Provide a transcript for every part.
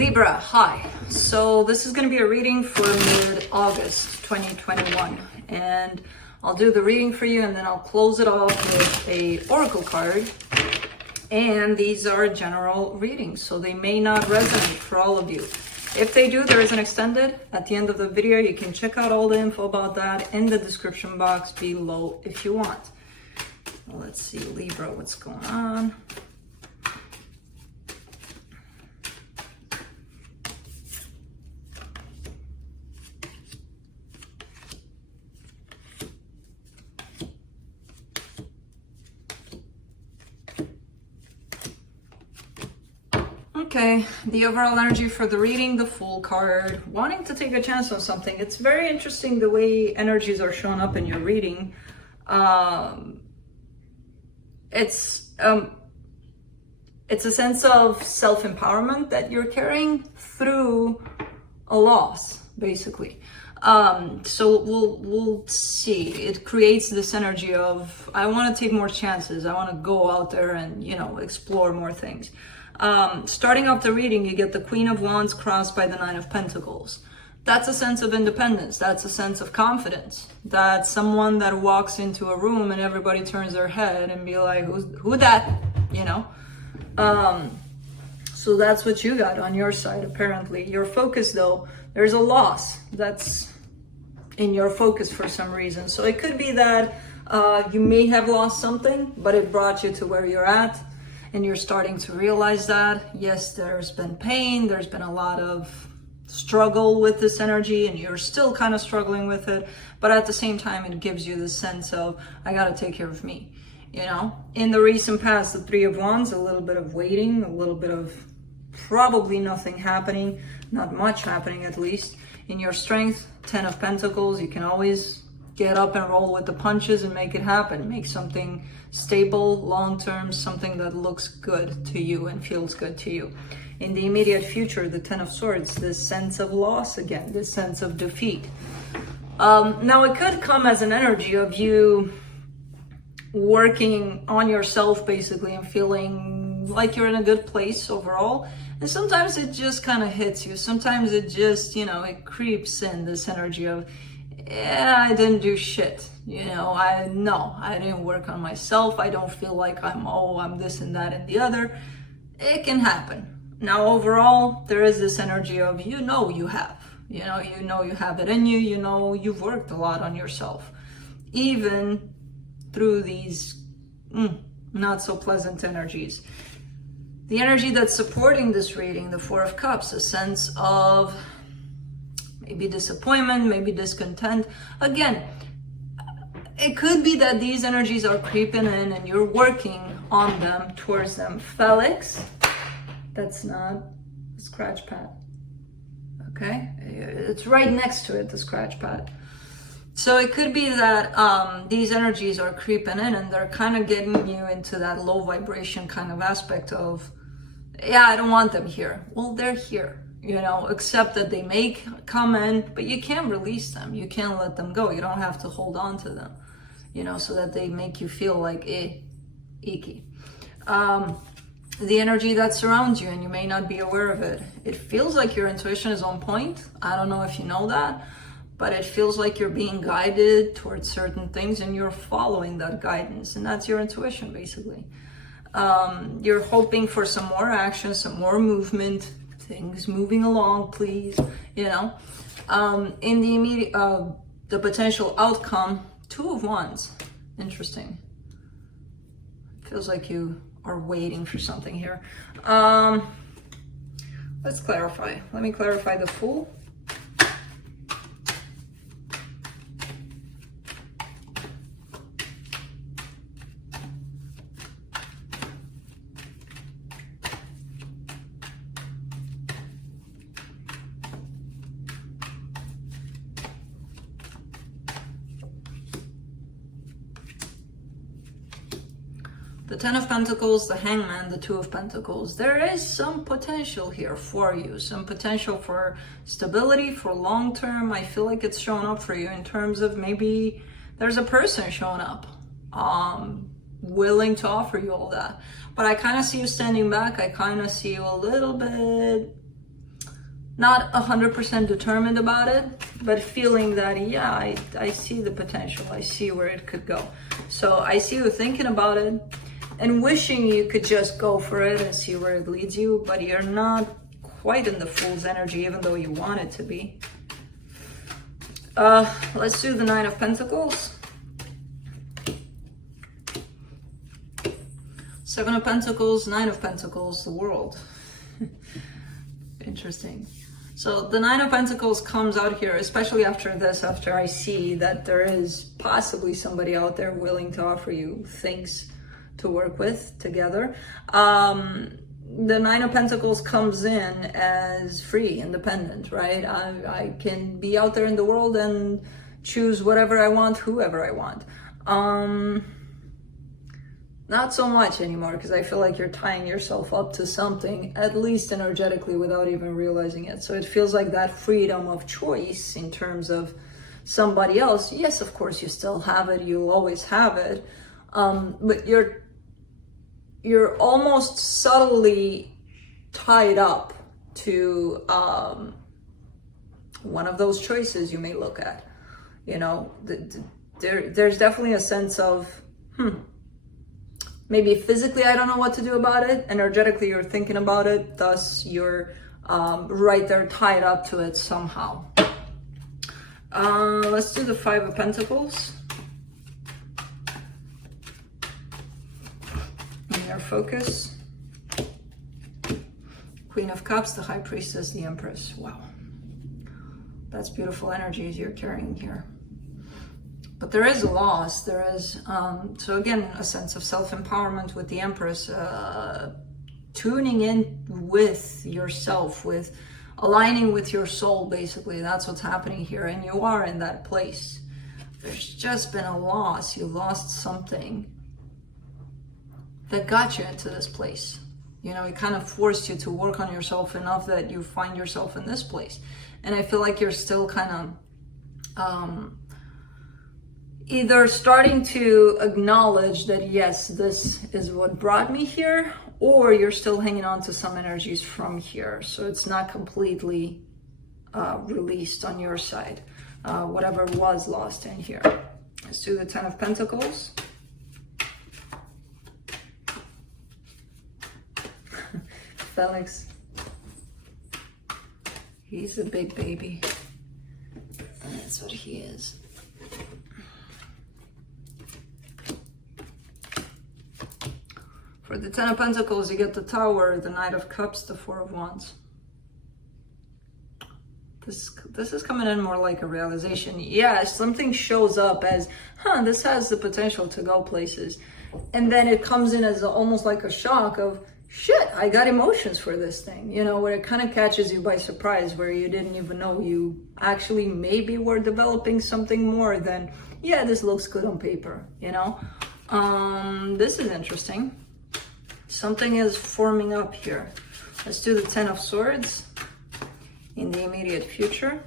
Libra, hi. So this is going to be a reading for mid-August 2021, and I'll do the reading for you and then I'll close it off with a oracle card. And these are general readings, so they may not resonate for all of you. If they do, there is an extended at the end of the video. You can check out all the info about that in the description box below if you want. Well, let's see, Libra, what's going on? Okay, the overall energy for the reading, the Fool card, wanting to take a chance on something. It's very interesting the way energies are showing up in your reading. It's a sense of self-empowerment that you're carrying through a loss, basically. So we'll see. It creates this energy of, I want to take more chances. I want to go out there and, explore more things. Starting off the reading, you get the Queen of Wands crossed by the Nine of Pentacles. That's a sense of independence. That's a sense of confidence. That's someone that walks into a room and everybody turns their head and be like, who that? So that's what you got on your side, apparently. Your focus, though, there's a loss that's in your focus for some reason. So it could be that you may have lost something, but it brought you to where you're at. And you're starting to realize that, yes, there's been pain, there's been a lot of struggle with this energy, and you're still kind of struggling with it, but at the same time, it gives you this sense of, I gotta take care of me, In the recent past, the Three of Wands, a little bit of waiting, a little bit of probably nothing happening, not much happening at least. In your strength, Ten of Pentacles, you can always get up and roll with the punches and make it happen. Make something stable, long-term, something that looks good to you and feels good to you. In the immediate future, the Ten of Swords, this sense of loss again, this sense of defeat. Now, it could come as an energy of you working on yourself, basically, and feeling like you're in a good place overall. And sometimes it just kind of hits you. Sometimes it just, it creeps in, this energy of, yeah, I didn't do shit. I didn't work on myself. I don't feel like I'm this and that and the other. It can happen. Now, overall, there is this energy of, you have. You have it in you. You've worked a lot on yourself. Even through these not so pleasant energies. The energy that's supporting this reading, the Four of Cups, a sense of maybe disappointment, maybe discontent. Again, it could be that these energies are creeping in and you're working on them, towards them. Felix, that's not a scratch pad. Okay? It's right next to it, the scratch pad. So it could be that these energies are creeping in and they're kind of getting you into that low vibration kind of aspect of, yeah, I don't want them here. Well, they're here. Except that they may come in, but you can't release them. You can't let them go. You don't have to hold on to them, so that they make you feel like, icky. The energy that surrounds you, and you may not be aware of it. It feels like your intuition is on point. I don't know if you know that, but it feels like you're being guided towards certain things and you're following that guidance. And that's your intuition, basically. You're hoping for some more action, some more movement, things moving along, please, in the immediate, the potential outcome, Two of Wands, interesting. Feels like you are waiting for something here. Let's clarify. Let me clarify the Fool. The Ten of Pentacles, the Hangman, the Two of Pentacles. There is some potential here for you, some potential for stability, for long term. I feel like it's showing up for you in terms of maybe there's a person showing up, willing to offer you all that. But I kind of see you standing back. I kind of see you a little bit not 100% determined about it, but feeling that, yeah, I see the potential. I see where it could go. So I see you thinking about it and wishing you could just go for it and see where it leads you, but you're not quite in the Fool's energy, even though you want it to be. Let's do the Nine of Pentacles. Seven of Pentacles, Nine of Pentacles, the World. Interesting. So the Nine of Pentacles comes out here, especially after this, after I see that there is possibly somebody out there willing to offer you things to work with together. The Nine of Pentacles comes in as free, independent, right? I can be out there in the world and choose whatever I want, whoever I want. Not so much anymore, because I feel like you're tying yourself up to something, at least energetically, without even realizing it. So it feels like that freedom of choice in terms of somebody else. Yes, of course, you still have it. You'll always have it. But you're almost subtly tied up to one of those choices you may look at. You know, there's definitely a sense of, maybe physically I don't know what to do about it. Energetically you're thinking about it. Thus you're right there tied up to it somehow. Let's do the Five of Pentacles. In their focus. Queen of Cups, the High Priestess, the Empress. Wow. That's beautiful energies you're carrying here. But there is a loss. There is, so again, a sense of self-empowerment with the Empress, tuning in with yourself, with aligning with your soul, basically. That's what's happening here. And you are in that place. There's just been a loss. You lost something that got you into this place. You know, it kind of forced you to work on yourself enough that you find yourself in this place. And I feel like you're still kind of either starting to acknowledge that, yes, this is what brought me here, or you're still hanging on to some energies from here. So it's not completely released on your side, whatever was lost in here. Let's do the Ten of Pentacles. Felix, he's a big baby. That's what he is. For the Ten of Pentacles, you get the Tower, the Knight of Cups, the Four of Wands. This is coming in more like a realization. Yeah, something shows up as, this has the potential to go places. And then it comes in as almost like a shock of, shit, I got emotions for this thing. You know, where it kind of catches you by surprise, where you didn't even know you actually maybe were developing something more than, yeah, this looks good on paper, you know? This is interesting. Something is forming up here. Let's do the Ten of Swords in the immediate future.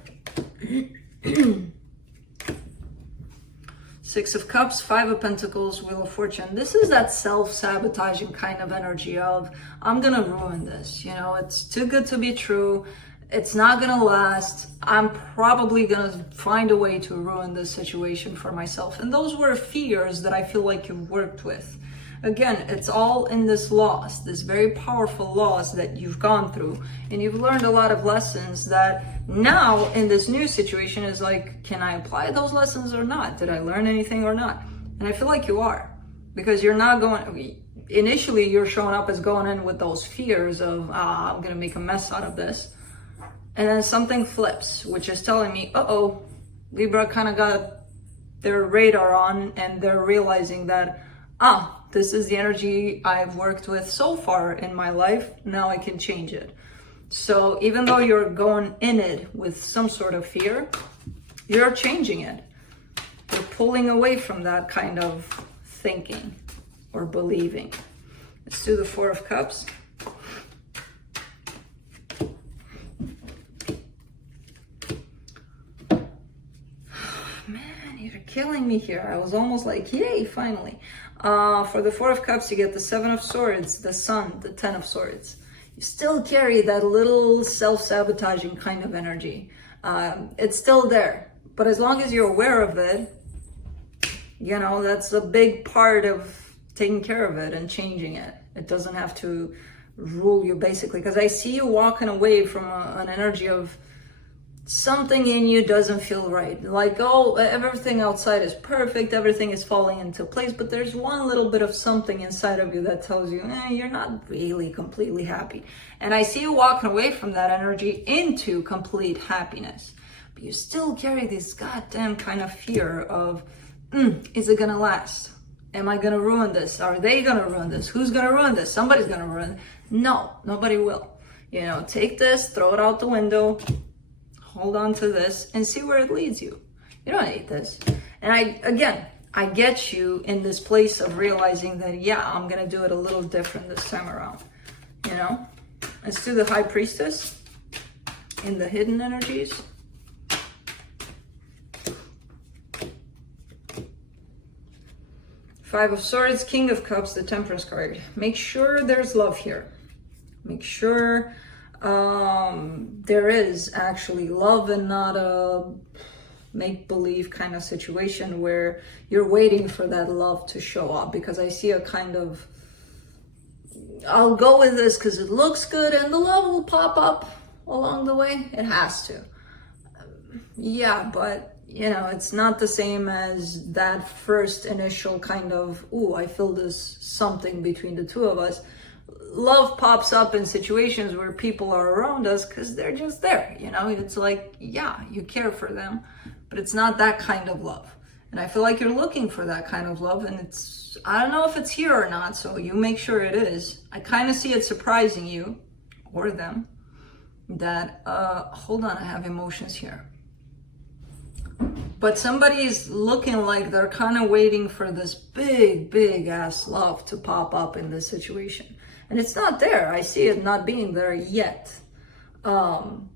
Six of Cups, Five of Pentacles, Wheel of Fortune. This is that self-sabotaging kind of energy of, I'm gonna ruin this. You know, it's too good to be true. It's not gonna last. I'm probably gonna find a way to ruin this situation for myself. And those were fears that I feel like you've worked with. Again, it's all in this loss, this very powerful loss that you've gone through. And you've learned a lot of lessons that now in this new situation is like, can I apply those lessons or not? Did I learn anything or not? And I feel like you are, because you're not going, initially you're showing up as going in with those fears of, I'm going to make a mess out of this. And then something flips, which is telling me, uh-oh, Libra kind of got their radar on and they're realizing that, this is the energy I've worked with so far in my life. Now I can change it. So even though you're going in it with some sort of fear, you're changing it. You're pulling away from that kind of thinking or believing. Let's do the Four of Cups. Man, you're killing me here. I was almost like, yay, finally. For the Four of Cups, you get the Seven of Swords, the Sun, the Ten of Swords. you still carry that little self-sabotaging kind of energy. It's still there, but as long as you're aware of it, you know, that's a big part of taking care of it and changing it. It doesn't have to rule you, basically, because I see you walking away from an energy of something in you doesn't feel right. Like, oh, everything outside is perfect, everything is falling into place, but there's one little bit of something inside of you that tells you, you're not really completely happy. And I see you walking away from that energy into complete happiness, but you still carry this goddamn kind of fear of, is it gonna last? Am I gonna ruin this? Are they gonna ruin this? Who's gonna ruin this? Somebody's gonna ruin it. No, nobody will. You know, take this, throw it out the window, hold on to this, and see where it leads you. You don't need this. And I get you in this place of realizing that, yeah, I'm gonna do it a little different this time around. You know? Let's do the High Priestess in the hidden energies. Five of Swords, King of Cups, the Temperance card. Make sure there's love here. Make sure there is actually love and not a make-believe kind of situation where you're waiting for that love to show up. Because I see a kind of, I'll go with this because it looks good and the love will pop up along the way. It has to. Yeah, but you know, it's not the same as that first initial kind of, ooh, I feel this something between the two of us. Love pops up in situations where people are around us because they're just there, you know? It's like, yeah, you care for them, but it's not that kind of love. And I feel like you're looking for that kind of love, and it's, I don't know if it's here or not, so you make sure it is. I kind of see it surprising you, or them, that, hold on, I have emotions here. But somebody's looking like they're kind of waiting for this big ass love to pop up in this situation. And it's not there. I see it not being there yet. Kind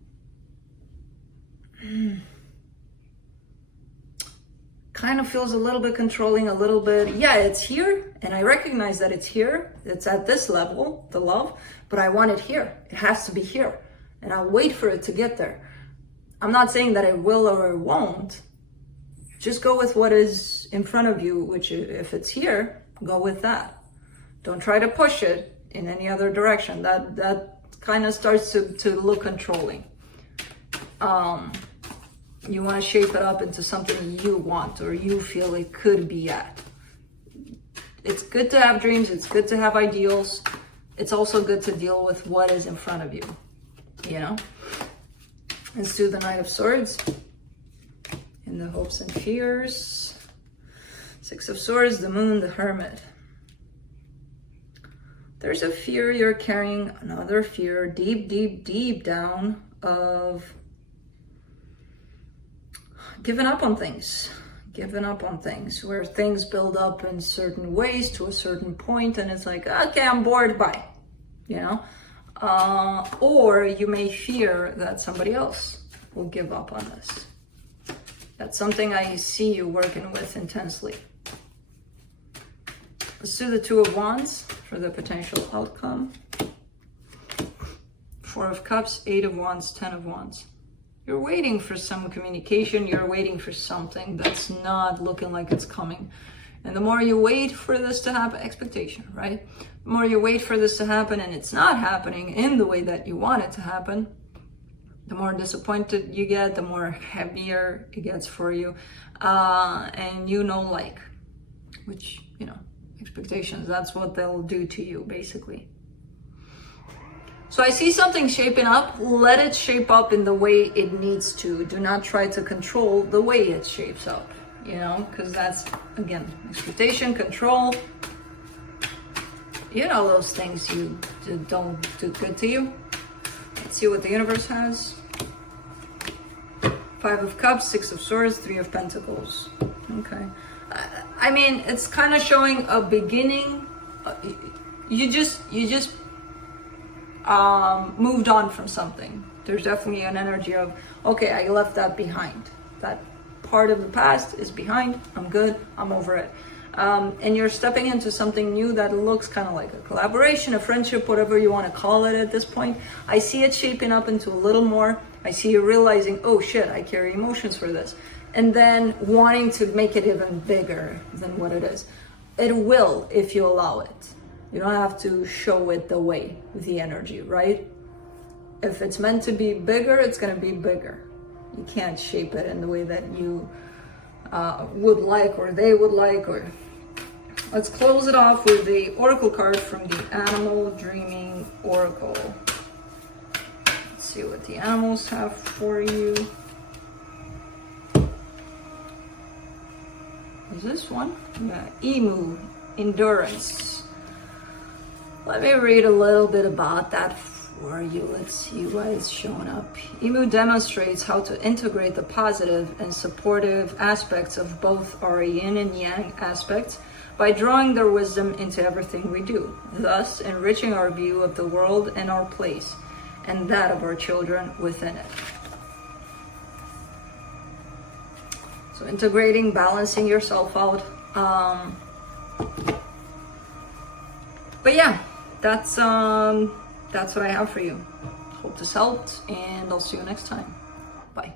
of feels a little bit controlling, a little bit, yeah, it's here. And I recognize that it's here. It's at this level, the love, but I want it here. It has to be here. And I'll wait for it to get there. I'm not saying that it will or it won't. Just go with what is in front of you, which if it's here, go with that. Don't try to push it in any other direction. That kind of starts to look controlling. You want to shape it up into something you want or you feel it could be at. It's good to have dreams. It's good to have ideals. It's also good to deal with what is in front of you, you know? Let's do the Knight of Swords. In the hopes and fears. Six of Swords, the Moon, the Hermit. There's a fear you're carrying, another fear, deep down of giving up on things. Giving up on things, where things build up in certain ways to a certain point, and it's like, okay, I'm bored, bye. You know? Or you may fear that somebody else will give up on this. That's something I see you working with intensely. Let's do the Two of Wands for the potential outcome. Four of Cups, Eight of Wands, Ten of Wands. You're waiting for some communication. You're waiting for something that's not looking like it's coming. And the more you wait for this to happen, expectation, right? The more you wait for this to happen and it's not happening in the way that you want it to happen, the more disappointed you get, the more heavier it gets for you. And you know, like, which, you know, expectations, that's what they'll do to you, basically. So I see something shaping up. Let it shape up in the way it needs to. Do not try to control the way it shapes up, you know, because that's, again, expectation, control. You know, those things you don't do good to you. Let's see what the universe has. Five of Cups, Six of Swords, Three of Pentacles. Okay. I mean, it's kind of showing a beginning. You just moved on from something. There's definitely an energy of, okay, I left that behind. That part of the past is behind. I'm good. I'm over it. and you're stepping into something new that looks kind of like a collaboration, a friendship, whatever you want to call it at this point. I see it shaping up into a little more. I see you realizing, oh shit, I carry emotions for this. And then wanting to make it even bigger than what it is. It will if you allow it. You don't have to show it the way, the energy, right? If it's meant to be bigger, it's going to be bigger. You can't shape it in the way that you would like, or they would like. Or let's close it off with the oracle card from the Animal Dreaming Oracle. Let's see what the animals have for you. Is this one? Yeah, Emu, endurance. Let me read a little bit about that for you. Let's see why it's showing up. Emu demonstrates how to integrate the positive and supportive aspects of both our yin and yang aspects by drawing their wisdom into everything we do, thus enriching our view of the world and our place, and that of our children within it. So integrating, balancing yourself out. But yeah, that's what I have for you. Hope this helped, and I'll see you next time. Bye.